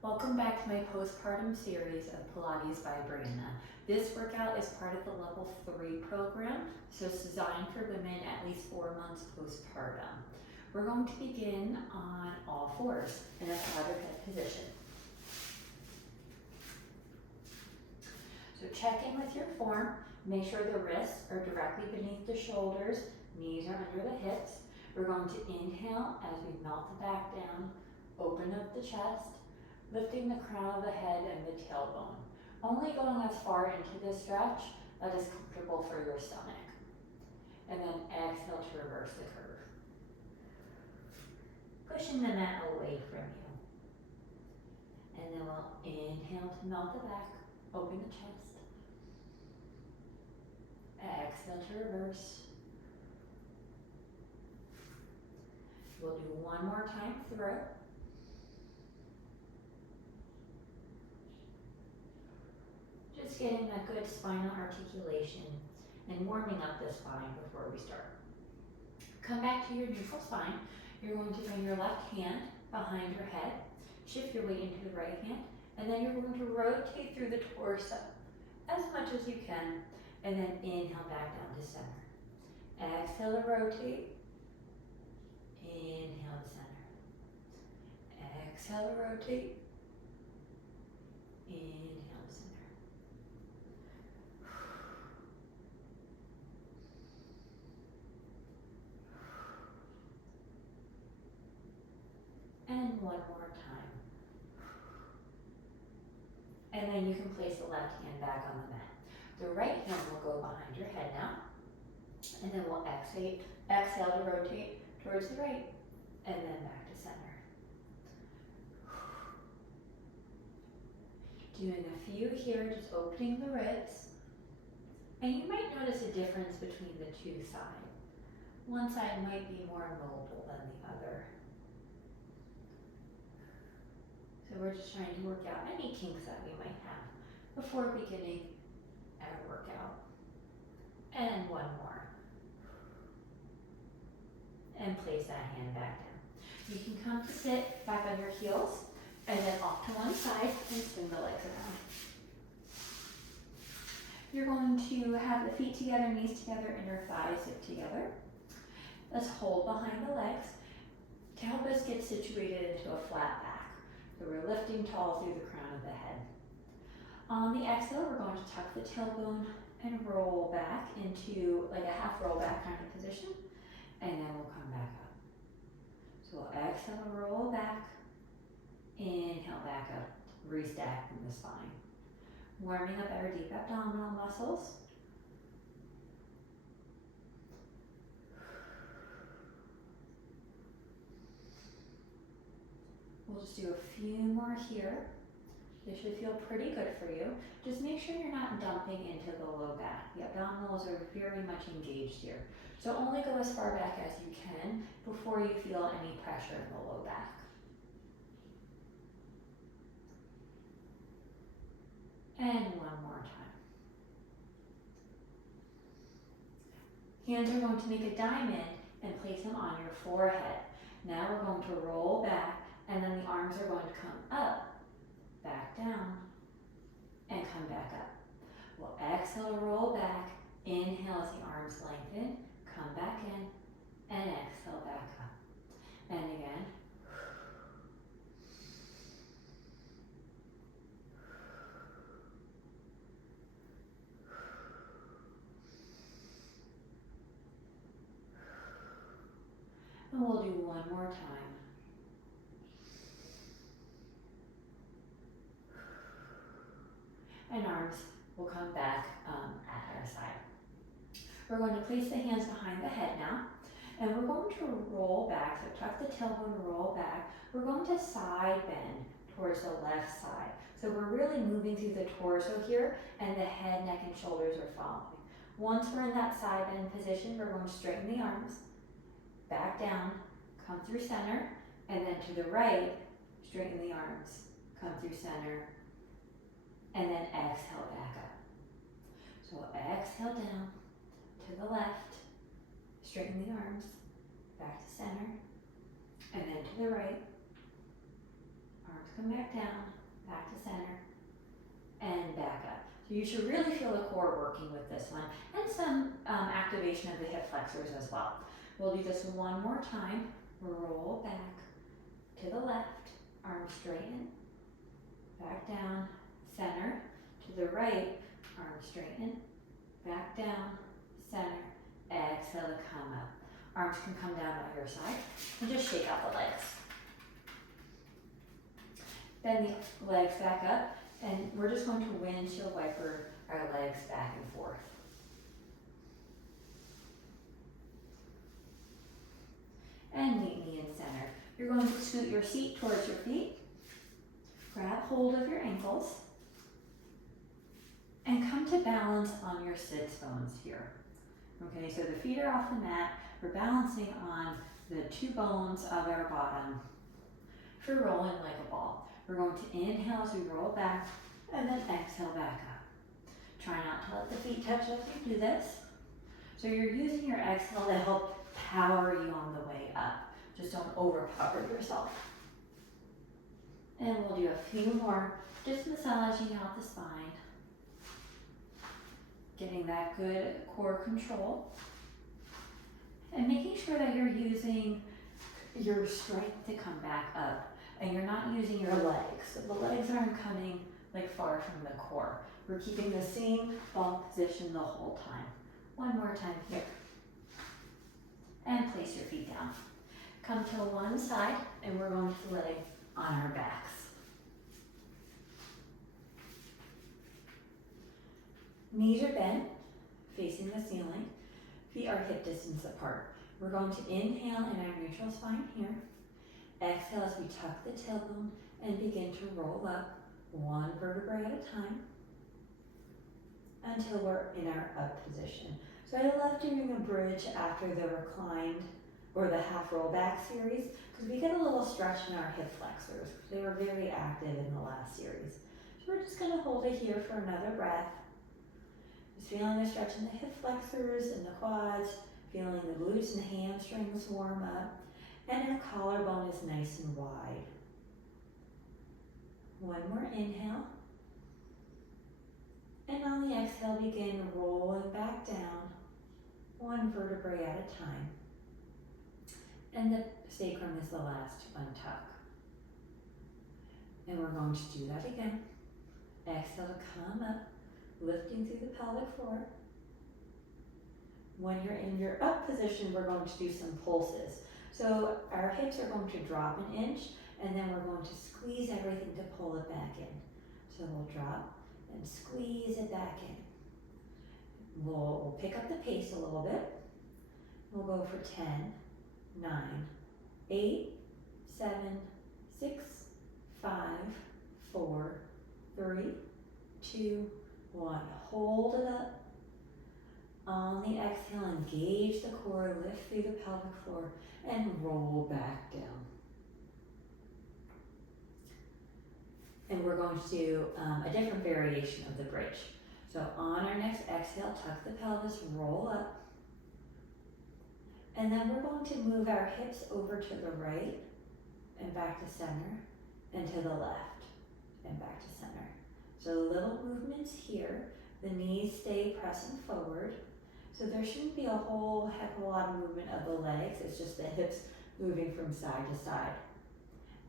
Welcome back to my postpartum series of Pilates by Brianna. This workout is part of the level 3 program, so it's designed for women at least 4 months postpartum. We're going to begin on all fours in a powder head position. So check in with your form. Make sure the wrists are directly beneath the shoulders, knees are under the hips. We're going to inhale as we melt the back down, open up the chest, lifting the crown of the head and the tailbone. Only going as far into the stretch that is comfortable for your stomach. And then exhale to reverse the curve. Pushing the mat away from you. And then we'll inhale to melt the back, open the chest. Exhale to reverse. We'll do one more time through. Just getting that good spinal articulation and warming up the spine before we start. Come back to your neutral spine. You're going to bring your left hand behind your head, shift your weight into the right hand, and then you're going to rotate through the torso as much as you can, and then inhale back down to center. Exhale to rotate. Inhale to center. Exhale to rotate. Inhale to center. And one more time. And then you can place the left hand back on the mat. The right hand will go behind your head now. And then we'll exhale to rotate towards the right, and then back to center. Doing a few here, just opening the ribs. And you might notice a difference between the two sides. One side might be more mobile than the other. So we're just trying to work out any kinks that we might have before beginning our workout. And one more. And place that hand back down. You can come to sit back on your heels and then off to one side and swing the legs around. You're going to have the feet together, knees together, and your thighs hip together. Let's hold behind the legs to help us get situated into a flat back. So we're lifting tall through the crown of the head. On the exhale, we're going to tuck the tailbone and roll back into like a half roll back kind of position. And then we'll come back up. So we'll exhale, roll back, inhale back up, restack from the spine. Warming up our deep abdominal muscles. We'll just do a few more here. This should feel pretty good for you. Just make sure you're not dumping into the low back. The abdominals are very much engaged here. So only go as far back as you can before you feel any pressure in the low back. And one more time. Hands are going to make a diamond and place them on your forehead. Now we're going to roll back, and then the arms are going to come up, back down, and come back up. We'll exhale to roll back, inhale as the arms lengthen, come back in, and exhale back up. And again. And we'll do one more time. And arms will come back at our side. We're going to place the hands behind the head now, and we're going to roll back. So tuck the tailbone, roll back. We're going to side bend towards the left side. So we're really moving through the torso here, and the head, neck, and shoulders are following. Once we're in that side bend position, we're going to straighten the arms, back down, come through center, and then to the right, straighten the arms, come through center, and then exhale back up. So exhale down to the left, straighten the arms, back to center, and then to the right, arms come back down, back to center, and back up. So you should really feel the core working with this one, and some activation of the hip flexors as well. We'll do this one more time. Roll back to the left, arms straighten, back down, center, to the right, arms straighten, back down, center, exhale to come up. Arms can come down by your side, and just shake out the legs. Bend the legs back up, and we're just going to windshield wiper our legs back and forth. And meet me in center. You're going to scoot your seat towards your feet, grab hold of your ankles, and come to balance on your sits bones here. Okay, so the feet are off the mat. We're balancing on the two bones of our bottom for rolling like a ball. We're going to inhale as we roll back, and then exhale back up. Try not to let the feet touch as you do this. So you're using your exhale to help power you on the way up. Just don't overpower yourself. And we'll do a few more, just massaging out the spine. Getting that good core control. And making sure that you're using your strength to come back up. And you're not using your legs. So the legs aren't coming like far from the core. We're keeping the same ball position the whole time. One more time here. And place your feet down. Come to one side, and we're going to lay on our backs. Knees are bent, facing the ceiling. Feet are hip distance apart. We're going to inhale in our neutral spine here. Exhale as we tuck the tailbone and begin to roll up one vertebrae at a time until we're in our up position. So I love doing a bridge after the reclined or the half roll back series because we get a little stretch in our hip flexors. They were very active in the last series. So we're just going to hold it here for another breath. Just feeling the stretch in the hip flexors and the quads, feeling the glutes and the hamstrings warm up, and our collarbone is nice and wide. One more inhale. And on the exhale, begin rolling back down, one vertebrae at a time. And the sacrum is the last untuck. And we're going to do that again. Exhale to come up, lifting through the pelvic floor. When you're in your up position, we're going to do some pulses. So our hips are going to drop an inch, and then we're going to squeeze everything to pull it back in. So we'll drop and squeeze it back in. We'll pick up the pace a little bit. We'll go for 10, 9, 8, 7, 6, 5, 4, 3, 2, 1. Hold it up. On the exhale, engage the core, lift through the pelvic floor, and roll back down. And we're going to do a different variation of the bridge. So on our next exhale, tuck the pelvis, roll up. And then we're going to move our hips over to the right and back to center, and to the left and back to center. So little movements here. The knees stay pressing forward. So there shouldn't be a whole heck of a lot of movement of the legs. It's just the hips moving from side to side.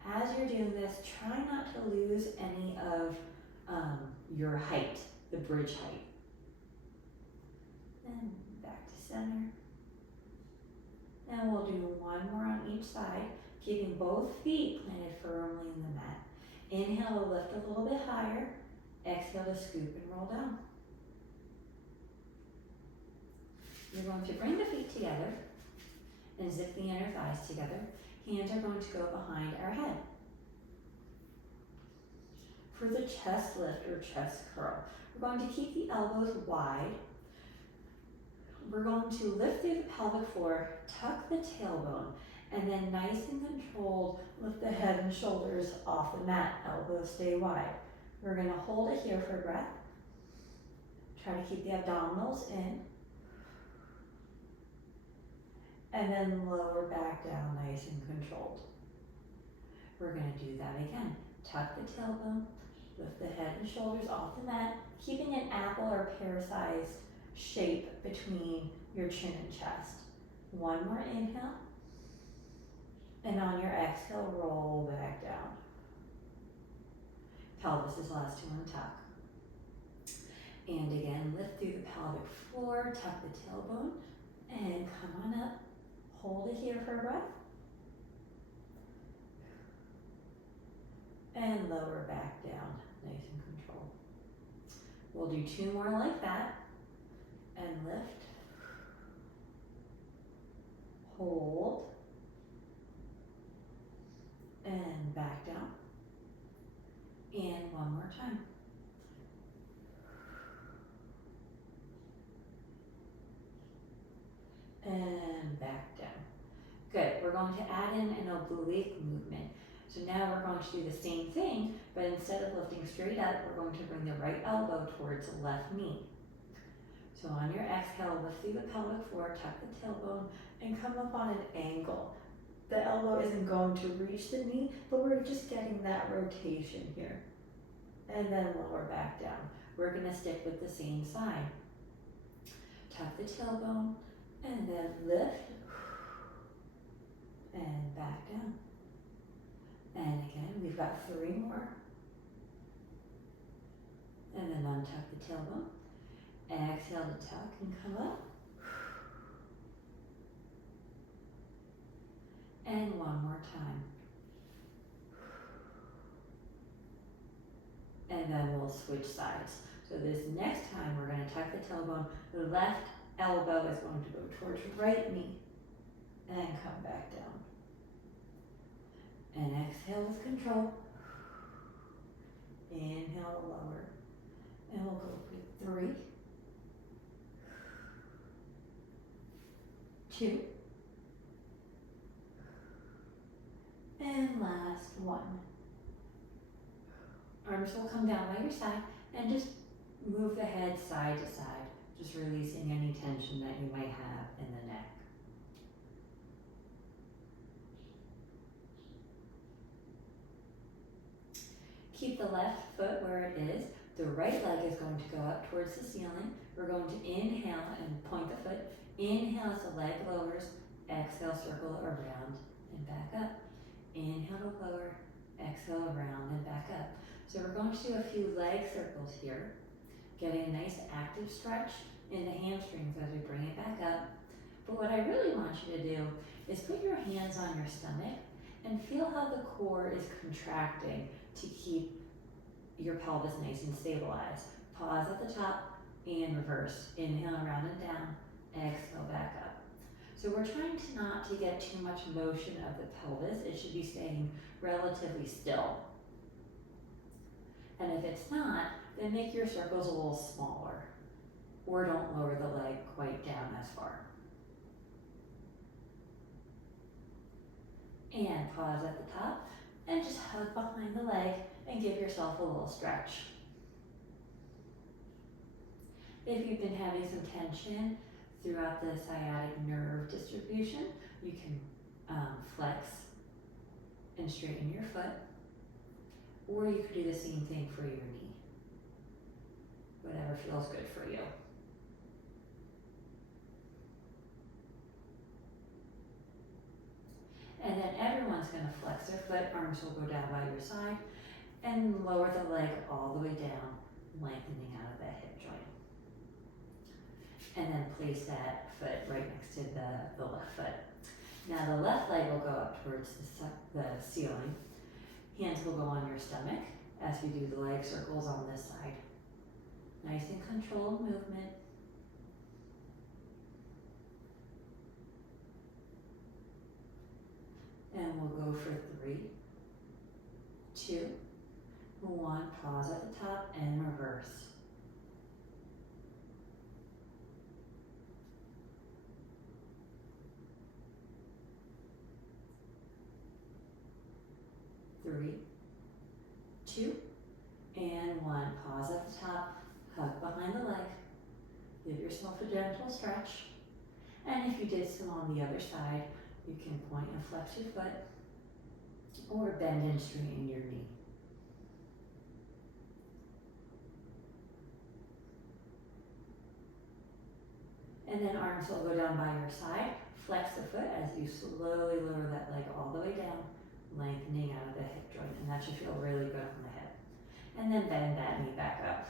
As you're doing this, try not to lose any of your height, the bridge height. And back to center. And we'll do one more on each side, keeping both feet planted firmly in the mat. Inhale to lift a little bit higher. Exhale to scoop and roll down. You're going to bring the feet together and zip the inner thighs together. Hands are going to go behind our head. For the chest lift or chest curl, we're going to keep the elbows wide. We're going to lift through the pelvic floor, tuck the tailbone, and then nice and controlled, lift the head and shoulders off the mat. Elbows stay wide. We're going to hold it here for a breath. Try to keep the abdominals in. And then lower back down, nice and controlled. We're going to do that again. tuck the tailbone, lift the head and shoulders off the mat, keeping an apple or pear-sized shape between your chin and chest. One more inhale, and on your exhale, roll back down. Pelvis is last to untuck. And again, lift through the pelvic floor, tuck the tailbone, and come on up. Hold it here for a breath. And lower back down, nice and controlled. We'll do 2 more like that. And lift. Hold. And back down. And one more time. And back down. Good, we're going to add in an oblique movement. So now we're going to do the same thing, but instead of lifting straight up, we're going to bring the right elbow towards the left knee. So on your exhale, lift through the pelvic floor, tuck the tailbone, and come up on an angle. The elbow isn't going to reach the knee, but we're just getting that rotation here. And then lower back down. We're gonna stick with the same side. Tuck the tailbone, and then lift, and back down. And again, we've got 3 more. And then untuck the tailbone. Exhale to tuck and come up. And one more time. And then we'll switch sides. So this next time we're going to tuck the tailbone. The left elbow is going to go towards right knee. And come back down. And exhale with control. Inhale to lower. And we'll go for 3, 2, and last 1. Arms will come down by your side and just move the head side to side, just releasing any tension that you might have in the neck. Keep the left foot where it is. The right leg is going to go up towards the ceiling. We're going to inhale and point the foot. Inhale as the leg lowers. Exhale, circle around and back up. Inhale to lower. Exhale around and back up. So we're going to do a few leg circles here, getting a nice active stretch in the hamstrings as we bring it back up. But what I really want you to do is put your hands on your stomach and feel how the core is contracting to keep your pelvis nice and stabilized. Pause at the top and reverse. Inhale around and down, exhale back up. So we're trying to not to get too much motion of the pelvis. It should be staying relatively still. And if it's not, then make your circles a little smaller, or don't lower the leg quite down as far. And pause at the top and just hug behind the leg and give yourself a little stretch. If you've been having some tension throughout the sciatic nerve distribution, you can flex and straighten your foot, or you could do the same thing for your knee. Whatever feels good for you. And then everyone's going to flex their foot, arms will go down by your side, and lower the leg all the way down, lengthening out of that hip joint. And then place that foot right next to the left foot. Now the left leg will go up towards the ceiling. Hands will go on your stomach as we do the leg circles on this side. Nice and controlled movement. And we'll go for 3, 2, 1. Pause at the top and reverse. Three, 2, and 1. Pause at the top, hug behind the leg. Give yourself a gentle stretch. And if you did some on the other side, you can point and flex your foot or bend and straighten your knee. And then arms will go down by your side. Flex the foot as you slowly lower that leg all the way down, lengthening out of the hip joint. And that should feel really good on the hip. And then bend that knee back up.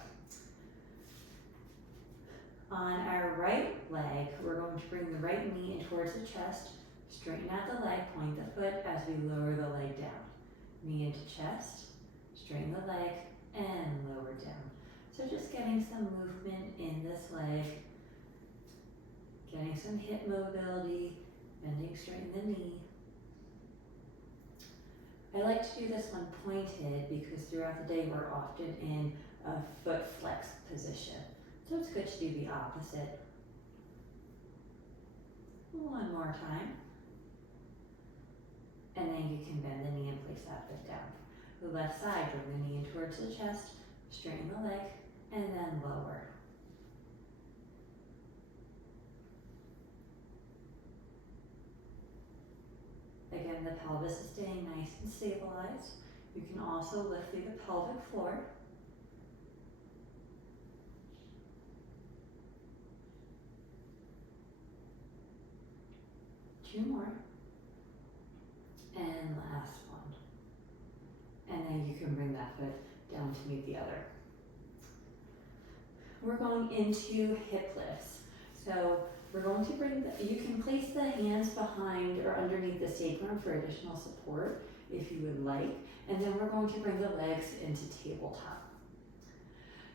On our right leg, we're going to bring the right knee in towards the chest. Straighten out the leg, point the foot as we lower the leg down. Knee into chest, straighten the leg, and lower down. So just getting some movement in this leg, getting some hip mobility, bending straighten the knee. I like to do this one pointed because throughout the day we're often in a foot flex position. So it's good to do the opposite. One more time. And then you can bend the knee and place that foot down. The left side, bring the knee in towards the chest, straighten the leg, and then lower. Again, the pelvis is staying nice and stabilized. You can also lift through the pelvic floor. Two more. And last one. And then you can bring that foot down to meet the other. We're going into hip lifts. So we're going to bring, you can place the hands behind or underneath the sacrum for additional support if you would like. And then we're going to bring the legs into tabletop.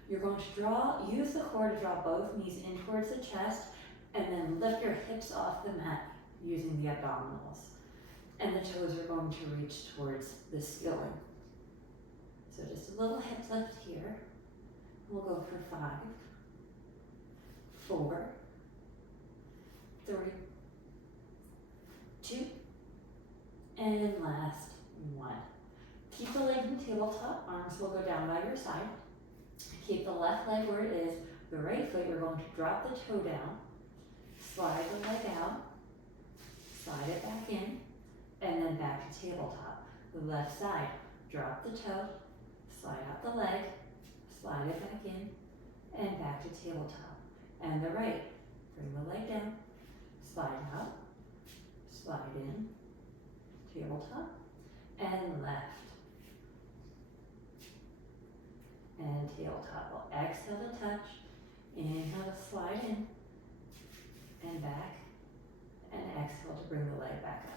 You're going to use the core to draw both knees in towards the chest and then lift your hips off the mat using the abdominals. And the toes are going to reach towards the ceiling. So just a little hip lift here. We'll go for 5, 4, 3, 2, and last 1. Keep the legs in tabletop, arms will go down by your side. Keep the left leg where it is. The right foot, you're going to drop the toe down, slide the leg out, slide it back in, and then back to tabletop. The left side, drop the toe, slide out the leg, slide it back in, and back to tabletop. And the right, bring the leg down, slide out, slide in, tabletop, and left. And tabletop. We'll exhale to touch, inhale to slide in, and back, and exhale to bring the leg back up.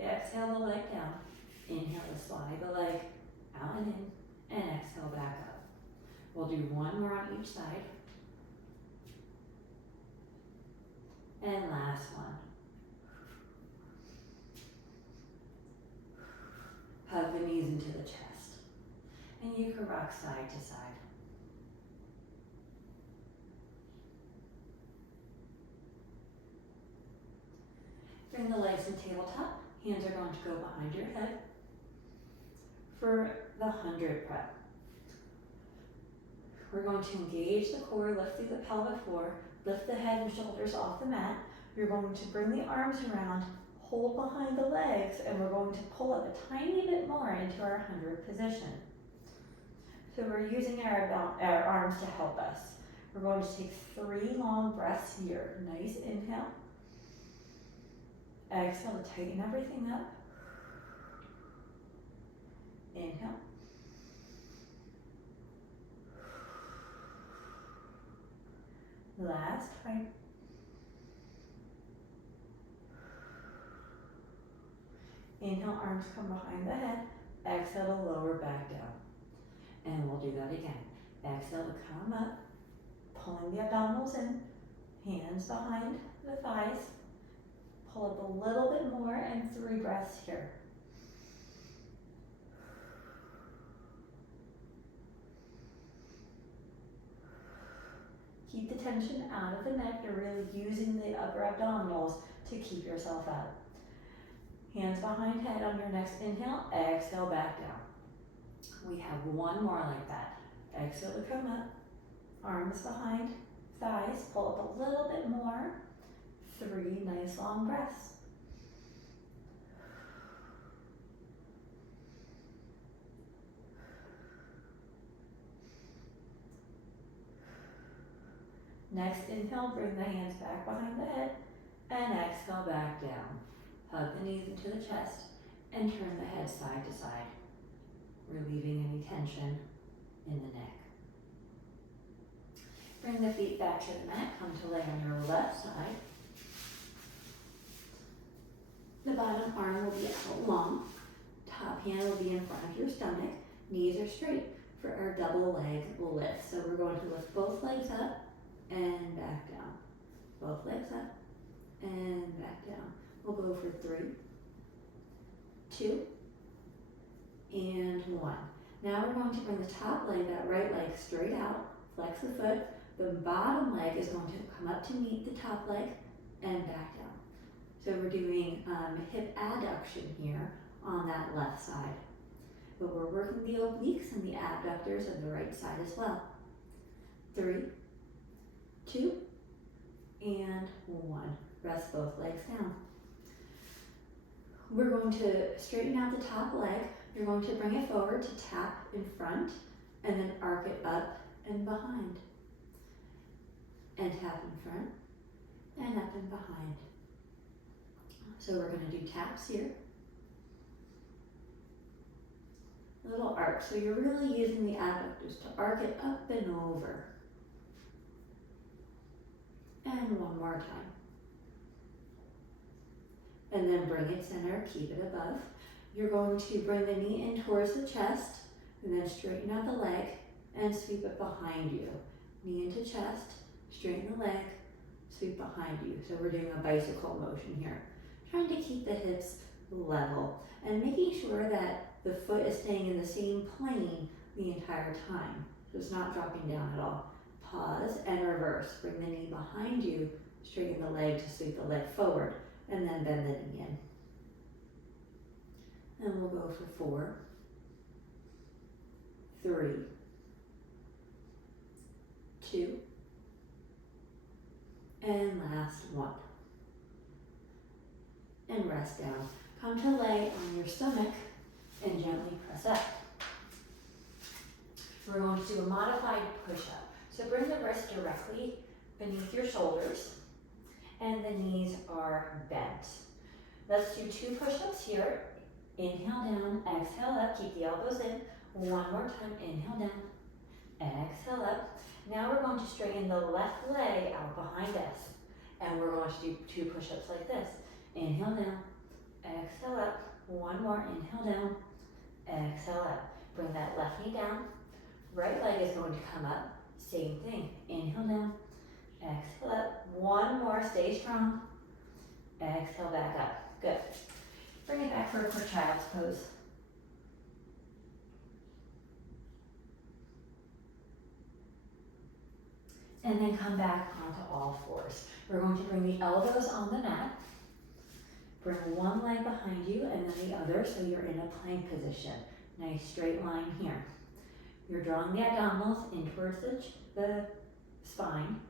Exhale the leg down, inhale to slide the leg out and in, and exhale back up. We'll do one more on each side. And last one. Hug the knees into the chest. And you can rock side to side. Bring the legs in tabletop. Hands are going to go behind your head for the 100 prep. We're going to engage the core, lift through the pelvic floor, lift the head and shoulders off the mat. You're going to bring the arms around, hold behind the legs, and we're going to pull up a tiny bit more into our 100 position. So we're using our arms to help us. We're going to take 3 long breaths here. Nice inhale. Exhale to tighten everything up. Inhale. Last time. Inhale, arms come behind the head. Exhale to lower back down. And we'll do that again. Exhale to come up, pulling the abdominals in, hands behind the thighs. Pull up a little bit more and 3 breaths here. Keep the tension out of the neck. You're really using the upper abdominals to keep yourself up. Hands behind head on your next inhale. Exhale back down. We have one more like that. Exhale to come up. Arms behind thighs. Pull up a little bit more. 3 nice long breaths. Next inhale, bring the hands back behind the head, and exhale back down. Hug the knees into the chest, and turn the head side to side, relieving any tension in the neck. Bring the feet back to the mat, come to lay on your left side. The bottom arm will be out long, top hand will be in front of your stomach, knees are straight for our double leg lift. So we're going to lift both legs up and back down. Both legs up and back down. We'll go for 3, 2, and 1. Now we're going to bring the top leg, that right leg, straight out, flex the foot. The bottom leg is going to come up to meet the top leg and back down. So we're doing hip adduction here on that left side. But we're working the obliques and the abductors of the right side as well. 3, 2, and 1. Rest both legs down. We're going to straighten out the top leg. You're going to bring it forward to tap in front and then arc it up and behind. And tap in front and up and behind. So we're going to do taps here. Little arc. So you're really using the abductors to arc it up and over. And one more time. And then bring it center, keep it above. You're going to bring the knee in towards the chest and then straighten out the leg and sweep it behind you. Knee into chest, straighten the leg, sweep behind you. So we're doing a bicycle motion here. Trying to keep the hips level and making sure that the foot is staying in the same plane the entire time. So it's not dropping down at all. Pause and reverse. Bring the knee behind you, straighten the leg to sweep the leg forward, and then bend the knee in. And we'll go for 4, 3, 2, and last 1. And rest down. Come to lay on your stomach and gently press up. We're going to do a modified push-up. So bring the wrist directly beneath your shoulders and the knees are bent. Let's do 2 push-ups here. Inhale down, exhale up, keep the elbows in. One more time, inhale down, exhale up. Now we're going to straighten the left leg out behind us. And we're going to do 2 push-ups like this. Inhale down, exhale up. One more, inhale down, exhale up. Bring that left knee down. Right leg is going to come up. Same thing. Inhale down, exhale up. One more, stay strong. Exhale back up. Good. Bring it back for child's pose. And then come back onto all fours. We're going to bring the elbows on the mat. Bring one leg behind you and then the other so you're in a plank position. Nice straight line here. You're drawing the abdominals in towards the spine.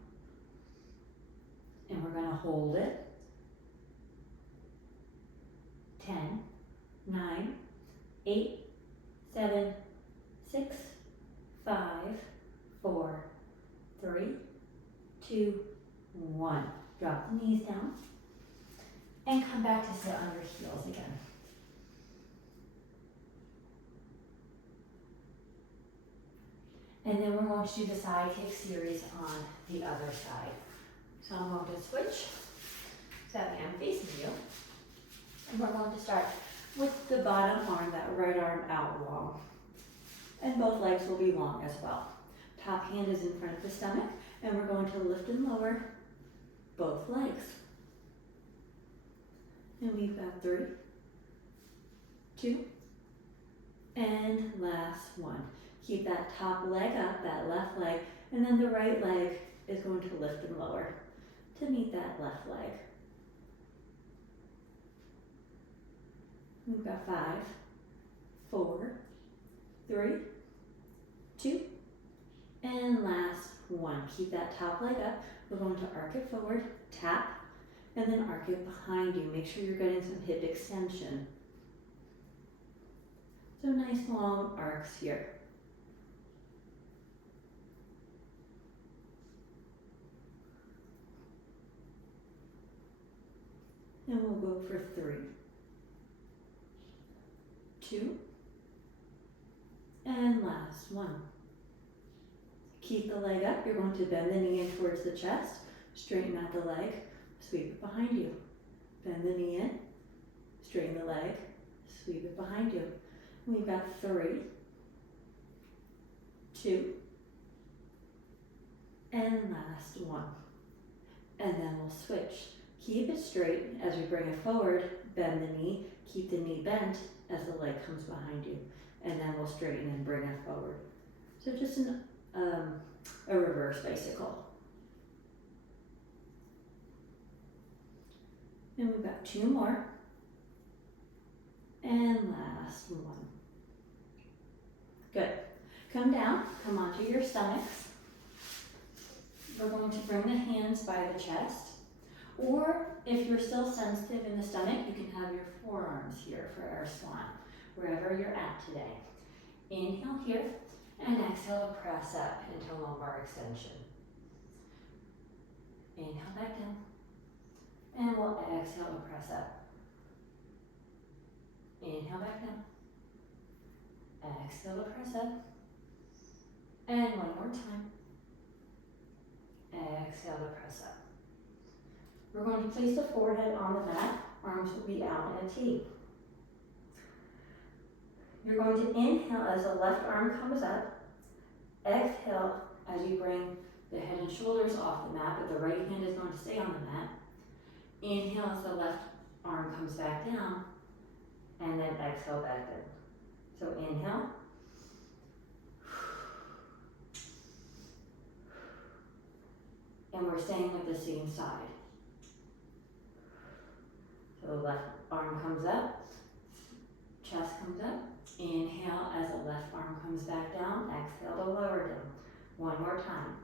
And we're going to hold it. 10, 9, 8, 7, 6, 5, 4, 3, 2, 1. Drop the knees down and come back to sit on your heels again. And then we're going to do the side kick series on the other side. So I'm going to switch so that way I'm facing you. And we're going to start with the bottom arm, that right arm out long. And both legs will be long as well. Top hand is in front of the stomach, and we're going to lift and lower both legs. And we've got 3, 2, and last 1. Keep that top leg up, that left leg, and then the right leg is going to lift and lower to meet that left leg. We've got 5, 4, 3, 2, and last 1. Keep that top leg up. We're going to arc it forward, tap, and then arc it behind you. Make sure you're getting some hip extension. So nice long arcs here. And we'll go for 3, 2, and last 1. Keep the leg up. You're going to bend the knee in towards the chest, straighten out the leg, sweep it behind you. Bend the knee in, straighten the leg, sweep it behind you. And we've got 3, 2, and last 1. And then we'll switch. Keep it straight as we bring it forward, bend the knee, keep the knee bent as the leg comes behind you. And then we'll straighten and bring it forward. So just a reverse bicycle. And we've got 2 more. And last 1. Good. Come down, come onto your stomachs. We're going to bring the hands by the chest. Or if you're still sensitive in the stomach, you can have your forearms here for our swan, wherever you're at today. Inhale here, and exhale to press up into lumbar extension. Inhale back down, and we'll exhale to press up. Inhale back down, exhale to press up, and one more time. Exhale to press up. We're going to place the forehead on the mat, arms will be out in a T. You're going to inhale as the left arm comes up, exhale as you bring the head and shoulders off the mat, but the right hand is going to stay on the mat. Inhale as the left arm comes back down, and then exhale back in. So inhale. And we're staying with the same side. So the left arm comes up, chest comes up. Inhale as the left arm comes back down, exhale to lower down. One more time.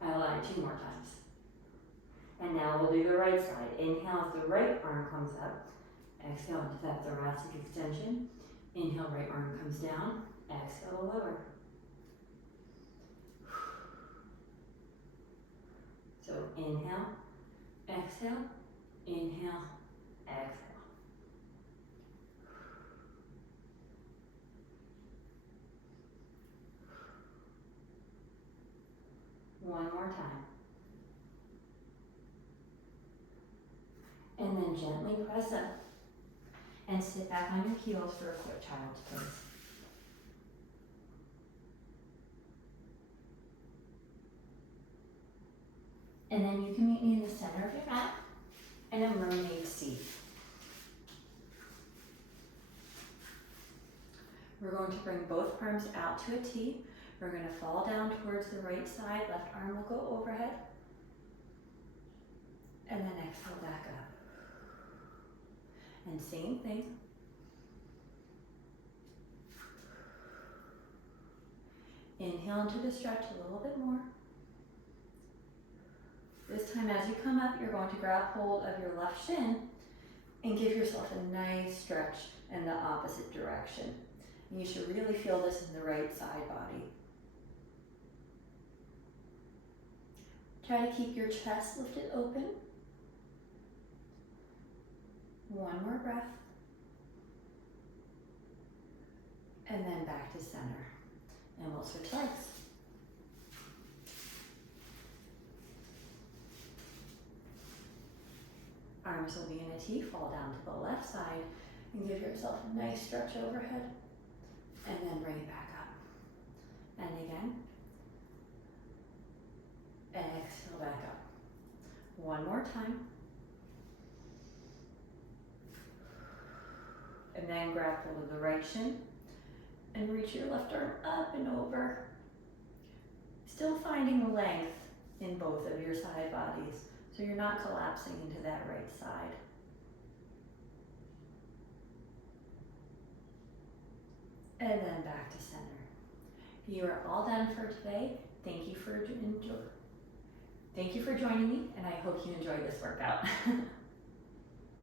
I lied, 2 more times. And now we'll do the right side. Inhale as the right arm comes up, exhale into that thoracic extension. Inhale, right arm comes down, exhale to lower. So inhale, exhale, inhale, exhale. One more time. And then gently press up and sit back on your heels for a quick child's pose. And then you can meet me in the center of your mat in a mermaid seat. We're going to bring both arms out to a T. We're going to fall down towards the right side. Left arm will go overhead. And then exhale back up. And same thing. Inhale into the stretch a little bit more. This time as you come up, you're going to grab hold of your left shin and give yourself a nice stretch in the opposite direction. And you should really feel this in the right side body. Try to keep your chest lifted open. One more breath. And then back to center. And we'll switch legs. Arms will be in a T, fall down to the left side, and give yourself a nice stretch overhead, and then bring it back up. And again, exhale back up. One more time. And then grab hold of the right shin, and reach your left arm up and over. Still finding length in both of your side bodies, so you're not collapsing into that right side. And then back to center. You are all done for today. Thank you for joining me, and I hope you enjoyed this workout.